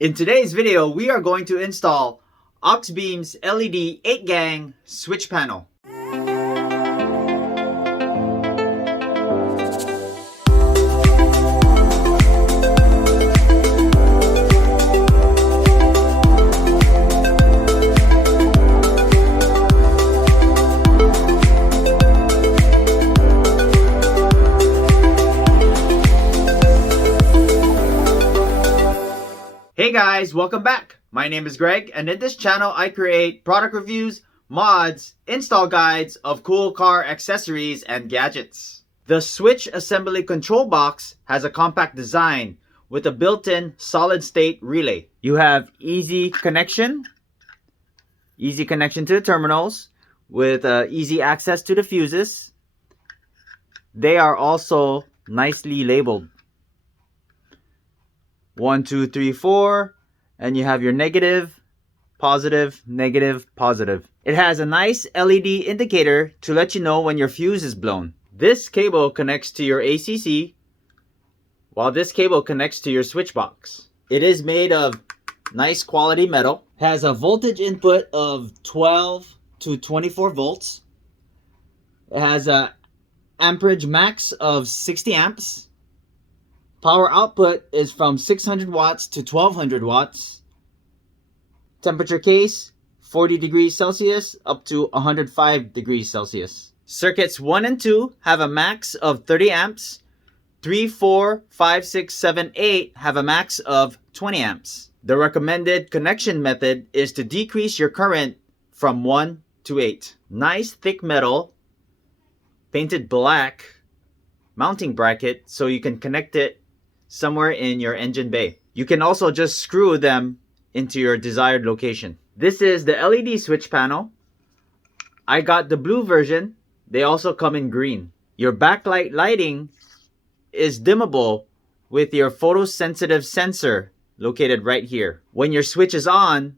In today's video, we are going to install Auxbeam's LED 8-gang switch panel. Hey guys, welcome back. My name is Greg, and in this channel I create product reviews, mods, install guides of cool car accessories and gadgets. The switch assembly control box has a compact design with a built-in solid-state relay. You have easy connection to the terminals with easy access to the fuses. They are also nicely labeled. 1, 2, 3, 4, and you have your negative, positive, negative, positive. It has a nice LED indicator to let you know when your fuse is blown. This cable connects to your ACC, while this cable connects to your switch box. It is made of nice quality metal. Has a voltage input of 12 to 24 volts. It has a amperage max of 60 amps. Power output is from 600 watts to 1200 watts. Temperature case, 40 degrees Celsius up to 105 degrees Celsius. Circuits 1 and 2 have a max of 30 amps. 3, 4, 5, 6, 7, 8 have a max of 20 amps. The recommended connection method is to decrease your current from 1 to 8. Nice thick metal, painted black mounting bracket so you can connect it somewhere in your engine bay. You can also just screw them into your desired location. This is the LED switch panel. I got the blue version. They also come in green. Your backlight lighting is dimmable with your photosensitive sensor located right here. When your switch is on,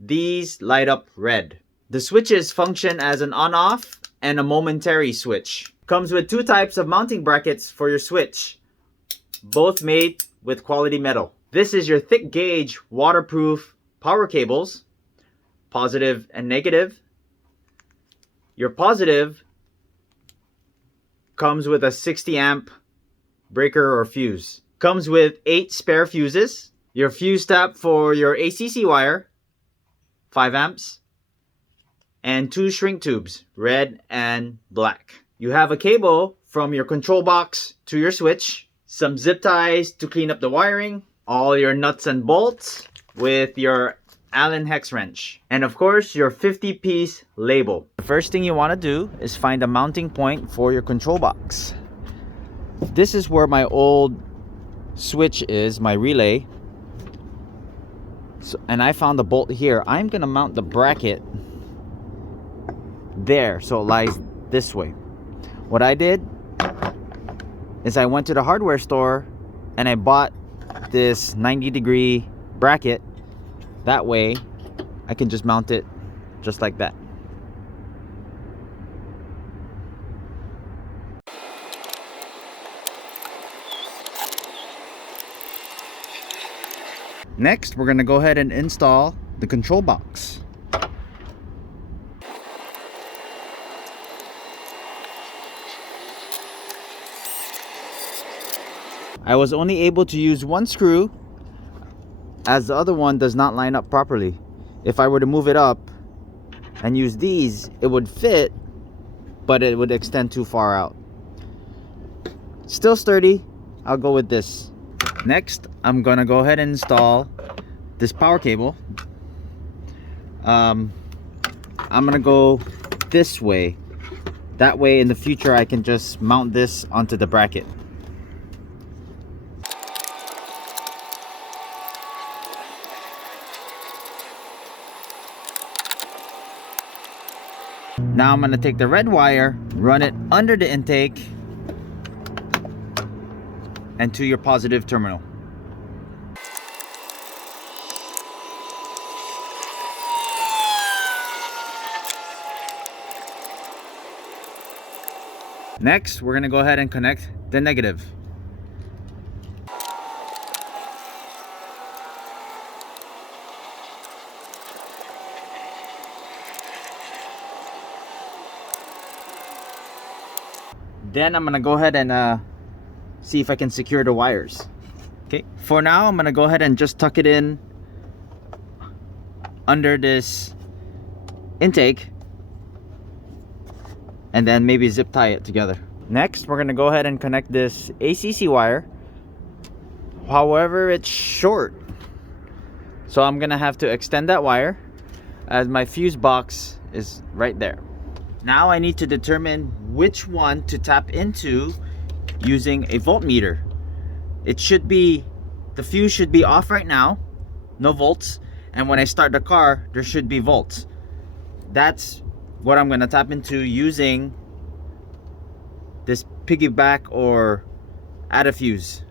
these light up red. The switches function as an on-off and a momentary switch. Comes with 2 types of mounting brackets for your switch, both made with quality metal. This is your thick gauge waterproof power cables, positive and negative. Your positive comes with a 60 amp breaker or fuse. Comes with 8 spare fuses. Your fuse tap for your ACC wire, 5 amps. And 2 shrink tubes, red and black. You have a cable from your control box to your switch. Some zip ties to clean up the wiring, all your nuts and bolts with your Allen hex wrench, and of course your 50-piece label. The first thing you want to do is find a mounting point for your control box. This is where my old switch is, my relay. And I found the bolt here. I'm gonna mount the bracket there so it lies this way. What I did is I went to the hardware store and I bought this 90-degree bracket. That way I can just mount it just like that. Next, we're going to go ahead and install the control box. I was only able to use 1 screw as the other one does not line up properly. If I were to move it up and use these, it would fit, but it would extend too far out. Still sturdy. I'll go with this. Next, I'm gonna go ahead and install this power cable. I'm gonna go this way. That way in the future I can just mount this onto the bracket. Now I'm going to take the red wire, run it under the intake and to your positive terminal. Next, we're going to go ahead and connect the negative. Then I'm gonna go ahead and see if I can secure the wires. Okay, for now I'm gonna go ahead and just tuck it in under this intake and then maybe zip tie it together. Next, we're gonna go ahead and connect this ACC wire. However, it's short, so I'm gonna have to extend that wire as my fuse box is right there. Now I need to determine which one to tap into using a voltmeter. It should be, the fuse should be off right now, no volts, and when I start the car there should be volts. That's what I'm gonna tap into using this piggyback or add a fuse.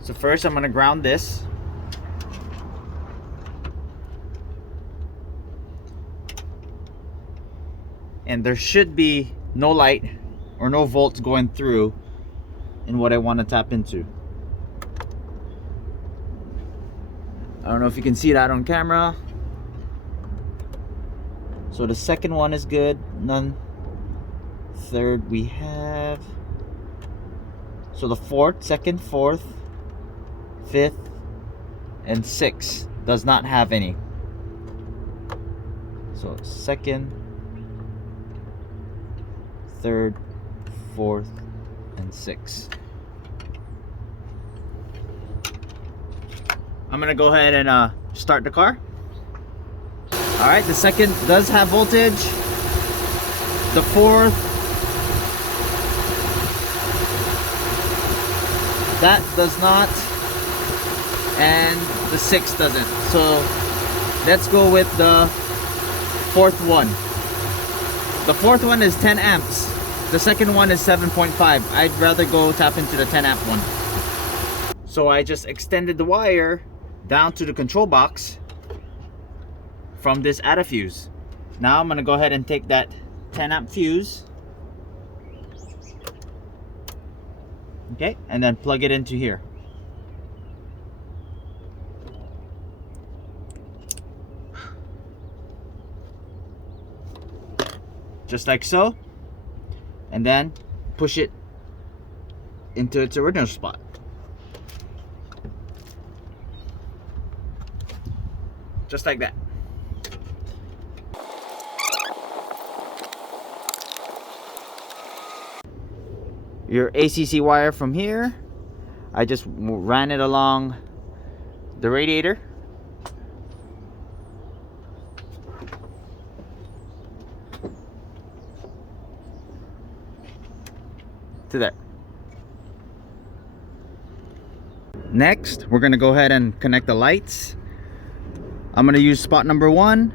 So first I'm gonna ground this. And there should be no light or no volts going through in what I want to tap into. I don't know if you can see that on camera. So the second one is good, none. Third we have, so the fourth, second, fourth, fifth, and sixth does not have any. So second, third, fourth, and sixth. I'm gonna go ahead and start the car. All right, the second does have voltage. The fourth, that does not, and the sixth doesn't. So let's go with the fourth one. The fourth one is 10 amps. The second one is 7.5. I'd rather go tap into the 10 amp one. So I just extended the wire down to the control box from this add a fuse. Now I'm gonna go ahead and take that 10 amp fuse, okay, and then plug it into here. Just like so, and then push it into its original spot. Just like that. Your ACC wire from here, I just ran it along the radiator. To there. Next, we're gonna go ahead and connect the lights. I'm gonna use spot number 1,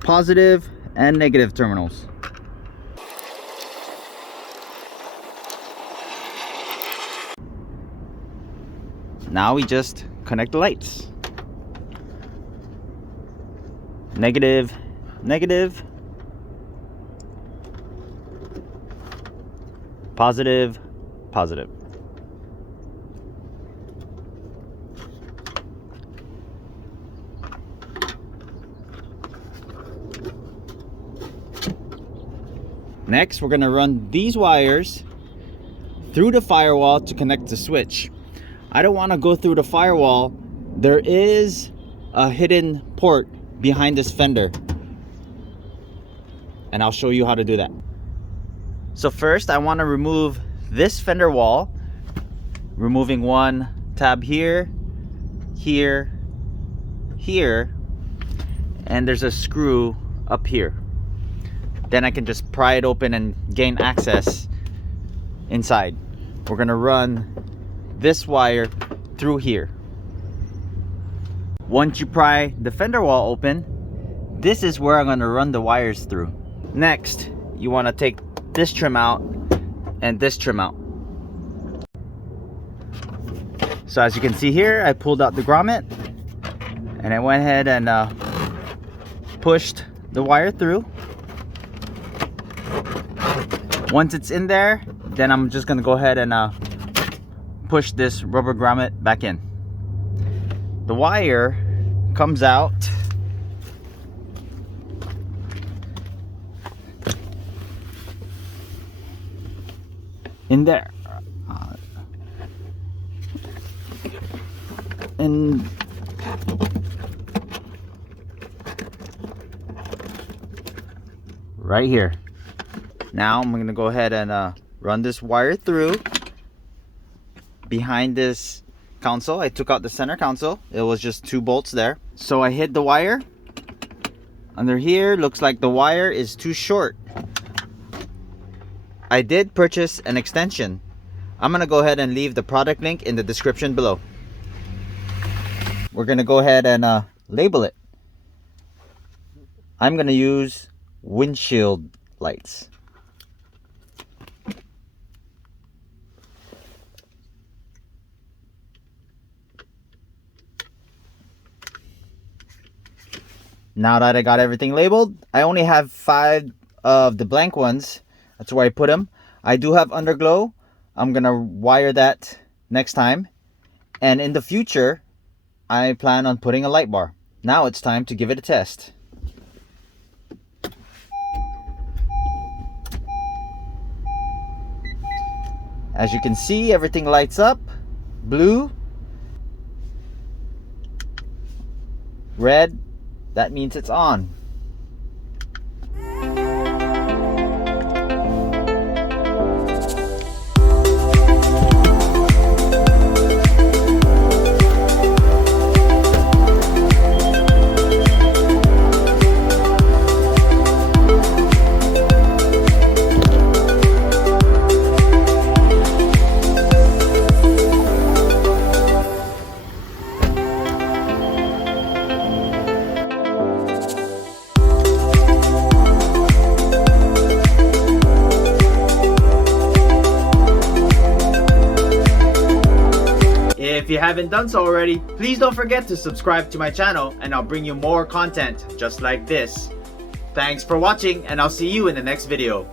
positive and negative terminals. Now we just connect the lights. Negative, negative. Positive, positive. Next, we're going to run these wires through the firewall to connect the switch. I don't want to go through the firewall. There is a hidden port behind this fender, and I'll show you how to do that. So first, I want to remove this fender wall, removing one tab here, here, here, and there's a screw up here. Then I can just pry it open and gain access inside. We're gonna run this wire through here. Once you pry the fender wall open, this is where I'm gonna run the wires through. Next, you wanna take this trim out and this trim out. So as you can see here, I pulled out the grommet and I went ahead and pushed the wire through. Once it's in there, then I'm just gonna go ahead and push this rubber grommet back in. The wire comes out in there. And right here. Now I'm gonna go ahead and run this wire through behind this console. I took out the center console. It was just 2 bolts there. So I hid the wire under here. Looks like the wire is too short. I did purchase an extension. I'm gonna go ahead and leave the product link in the description below. We're gonna go ahead and label it. I'm gonna use windshield lights. Now that I got everything labeled, I only have 5 of the blank ones. That's where I put them. I do have underglow. I'm gonna wire that next time. And in the future, I plan on putting a light bar. Now it's time to give it a test. As you can see, everything lights up. Blue, red, that means it's on. If you haven't done so already, please don't forget to subscribe to my channel and I'll bring you more content just like this. Thanks for watching and I'll see you in the next video.